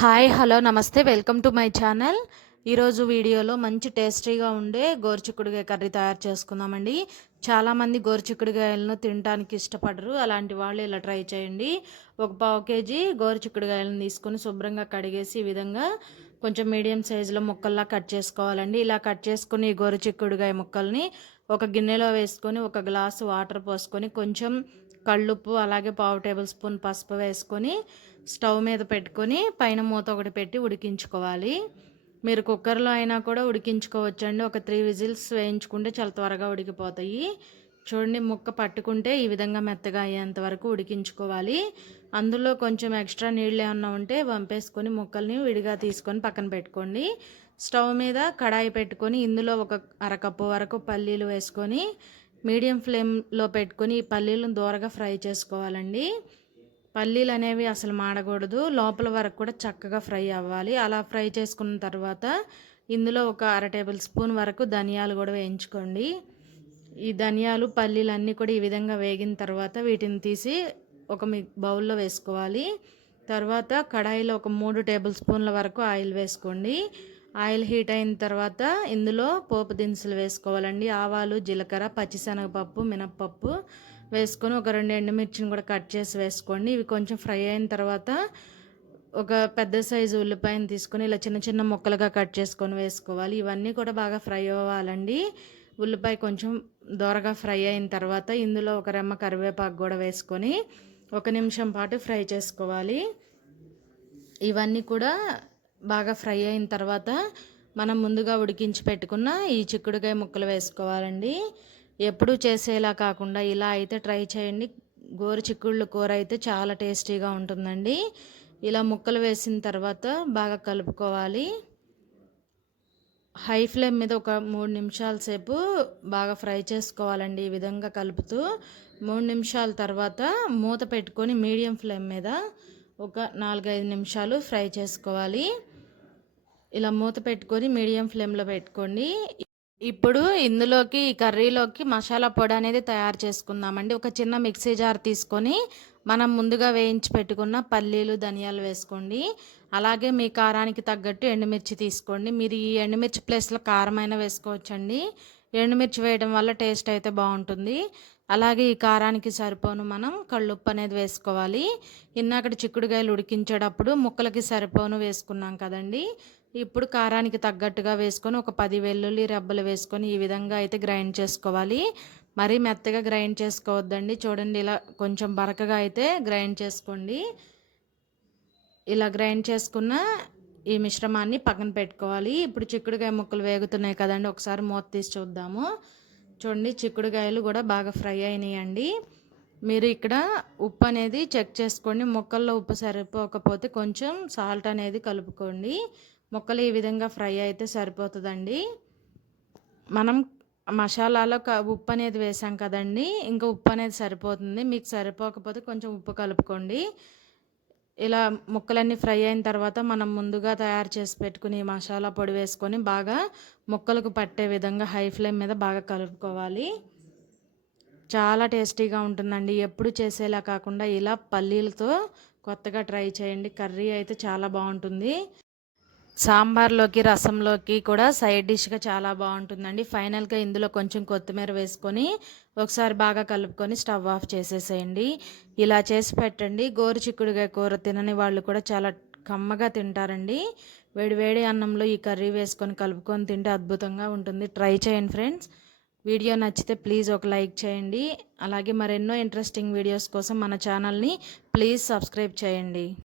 Hi hello నమస్తే welcome to my channel. ఈరోజు వీడియోలో మంచి టేస్టీగా ఉండే గోరుచిక్కుడుగాయ కర్రీ తయారు చేసుకుందామండి. చాలామంది గోరుచిక్కుడుగాయలను తినడానికి ఇష్టపడరు. అలాంటి వాళ్ళు ఇలా ట్రై చేయండి. ఒక పావు కేజీ గోరుచిక్కుడుగాయలను తీసుకొని శుభ్రంగా కడిగేసి ఈ విధంగా కొంచెం మీడియం సైజులో ముక్కల్లా కట్ చేసుకోవాలండి. ఇలా కట్ చేసుకుని గోరుచిక్కుడుగాయ ముక్కల్ని ఒక గిన్నెలో వేసుకొని ఒక గ్లాసు వాటర్ పోసుకొని కొంచెం కళ్ళుప్పు అలాగే పావు టేబుల్ స్పూన్ పసుపు వేసుకొని స్టవ్ మీద పెట్టుకొని పైన మూత ఒకటి పెట్టి ఉడికించుకోవాలి. మీరు కుక్కర్లో అయినా కూడా ఉడికించుకోవచ్చండి. ఒక త్రీ విజిల్స్ వేయించుకుంటే చాలా త్వరగా ఉడికిపోతాయి. చూడండి ముక్క పట్టుకుంటే ఈ విధంగా మెత్తగా అయ్యేంత వరకు ఉడికించుకోవాలి. అందులో కొంచెం ఎక్స్ట్రా నీళ్ళు ఏమన్నా ఉంటే వంపేసుకొని ముక్కల్ని విడిగా తీసుకొని పక్కన పెట్టుకోండి. స్టవ్ మీద కడాయి పెట్టుకొని ఇందులో ఒక అరకప్పు వరకు పల్లీలు వేసుకొని మీడియం ఫ్లేమ్లో పెట్టుకొని ఈ పల్లీలను దూరగా ఫ్రై చేసుకోవాలండి. పల్లీలు అనేవి అసలు మాడకూడదు. లోపల వరకు కూడా చక్కగా ఫ్రై అవ్వాలి. అలా ఫ్రై చేసుకున్న తర్వాత ఇందులో ఒక అర టేబుల్ స్పూన్ వరకు ధనియాలు కూడా వేయించుకోండి. ఈ ధనియాలు పల్లీలు అన్నీ కూడా ఈ విధంగా వేగిన తర్వాత వీటిని తీసి ఒక మీ బౌల్లో వేసుకోవాలి. తర్వాత కడాయిలో ఒక మూడు టేబుల్ స్పూన్ల వరకు ఆయిల్ వేసుకోండి. ఆయిల్ హీట్ అయిన తర్వాత ఇందులో పోపు దినుసులు వేసుకోవాలండి. ఆవాలు జీలకర్ర పచ్చిశనగపప్పు మినప్పప్పు వేసుకొని ఒక రెండు ఎండుమిర్చిని కూడా కట్ చేసి వేసుకోండి. ఇవి కొంచెం ఫ్రై అయిన తర్వాత ఒక పెద్ద సైజు ఉల్లిపాయను తీసుకొని ఇలా చిన్న చిన్న ముక్కలుగా కట్ చేసుకొని వేసుకోవాలి. ఇవన్నీ కూడా బాగా ఫ్రై అవ్వాలండి. ఉల్లిపాయ కొంచెం దోరగా ఫ్రై అయిన తర్వాత ఇందులో ఒక రెమ్మ కరివేపాకు కూడా వేసుకొని ఒక నిమిషం పాటు ఫ్రై చేసుకోవాలి. ఇవన్నీ కూడా బాగా ఫ్రై అయిన తర్వాత మనం ముందుగా ఉడికించి పెట్టుకున్న ఈ చిక్కుడుకాయ ముక్కలు వేసుకోవాలండి. ఎప్పుడు చేసేలా కాకుండా ఇలా అయితే ట్రై చేయండి. గోరు చిక్కుళ్ళు కూర అయితే చాలా టేస్టీగా ఉంటుందండి. ఇలా ముక్కలు వేసిన తర్వాత బాగా కలుపుకోవాలి. హై ఫ్లేమ్ మీద ఒక మూడు నిమిషాల సేపు బాగా ఫ్రై చేసుకోవాలండి ఈ విధంగా కలుపుతూ. మూడు నిమిషాల తర్వాత మూత పెట్టుకొని మీడియం ఫ్లేమ్ మీద ఒక నాలుగైదు నిమిషాలు ఫ్రై చేసుకోవాలి. ఇలా మూత పెట్టుకొని మీడియం ఫ్లేమ్లో పెట్టుకోండి. ఇప్పుడు ఇందులోకి ఈ కర్రీలోకి మసాలా పొడి అనేది తయారు చేసుకుందామండి. ఒక చిన్న మిక్సీ జార్ తీసుకొని మనం ముందుగా వేయించి పెట్టుకున్న పల్లీలు ధనియాలు వేసుకోండి. అలాగే మీ కారానికి తగ్గట్టు ఎండుమిర్చి తీసుకోండి. మీరు ఈ ఎండుమిర్చి ప్లేస్లో కారమైన వేసుకోవచ్చండి. ఎండుమిర్చి వేయడం వల్ల టేస్ట్ అయితే బాగుంటుంది. అలాగే ఈ కారానికి సరిపోను మనం కళ్ళుప్పు అనేది వేసుకోవాలి. ఇన్నాకటి చిక్కుడుగాయలు ఉడికించేటప్పుడు ముక్కలకి సరిపోను వేసుకున్నాం కదండి. ఇప్పుడు కారానికి తగ్గట్టుగా వేసుకొని ఒక పది వెల్లుల్లి రెబ్బలు వేసుకొని ఈ విధంగా అయితే గ్రైండ్ చేసుకోవాలి. మరీ మెత్తగా గ్రైండ్ చేసుకోవద్దండి. చూడండి ఇలా కొంచెం బరకగా అయితే గ్రైండ్ చేసుకోండి. ఇలా గ్రైండ్ చేసుకున్న ఈ మిశ్రమాన్ని పక్కన పెట్టుకోవాలి. ఇప్పుడు చిక్కుడుకాయ ముక్కలు వేగుతున్నాయి కదండి ఒకసారి మూత తీసి చూద్దాము. చూడండి చిక్కుడుకాయలు కూడా బాగా ఫ్రై అయినాయండి. మీరు ఇక్కడ ఉప్పు అనేది చెక్ చేసుకోండి. ముక్కల్లో ఉప్పు సరిపోకపోతే కొంచెం సాల్ట్ అనేది కలుపుకోండి. ముక్కలు ఈ విధంగా ఫ్రై అయితే సరిపోతుందండి. మనం మసాలాలో ఉప్పు అనేది వేసాం కదండి ఇంకా ఉప్పు అనేది సరిపోతుంది. మీకు సరిపోకపోతే కొంచెం ఉప్పు కలుపుకోండి. ఇలా ముక్కలన్నీ ఫ్రై అయిన తర్వాత మనం ముందుగా తయారు చేసి పెట్టుకుని మసాలా పొడి వేసుకొని బాగా ముక్కలకు పట్టే విధంగా హై ఫ్లేమ్ మీద బాగా కలుపుకోవాలి. చాలా టేస్టీగా ఉంటుందండి. ఎప్పుడు చేసేలా కాకుండా ఇలా పల్లీలతో కొత్తగా ట్రై చేయండి. కర్రీ అయితే చాలా బాగుంటుంది. సాంబార్లోకి రసంలోకి కూడా సైడ్ డిష్గా చాలా బాగుంటుందండి. ఫైనల్గా ఇందులో కొంచెం కొత్తిమీర వేసుకొని ఒకసారి బాగా కలుపుకొని స్టవ్ ఆఫ్ చేసేసేయండి. ఇలా చేసి పెట్టండి. గోరు చిక్కుడుగా కూర తినని వాళ్ళు కూడా చాలా కమ్మగా తింటారండి. వేడివేడి అన్నంలో ఈ కర్రీ వేసుకొని కలుపుకొని తింటే అద్భుతంగా ఉంటుంది. ట్రై చేయండి ఫ్రెండ్స్. వీడియో నచ్చితే ప్లీజ్ ఒక లైక్ చేయండి. అలాగే మరెన్నో ఇంట్రెస్టింగ్ వీడియోస్ కోసం మన ఛానల్ని ప్లీజ్ సబ్స్క్రైబ్ చేయండి.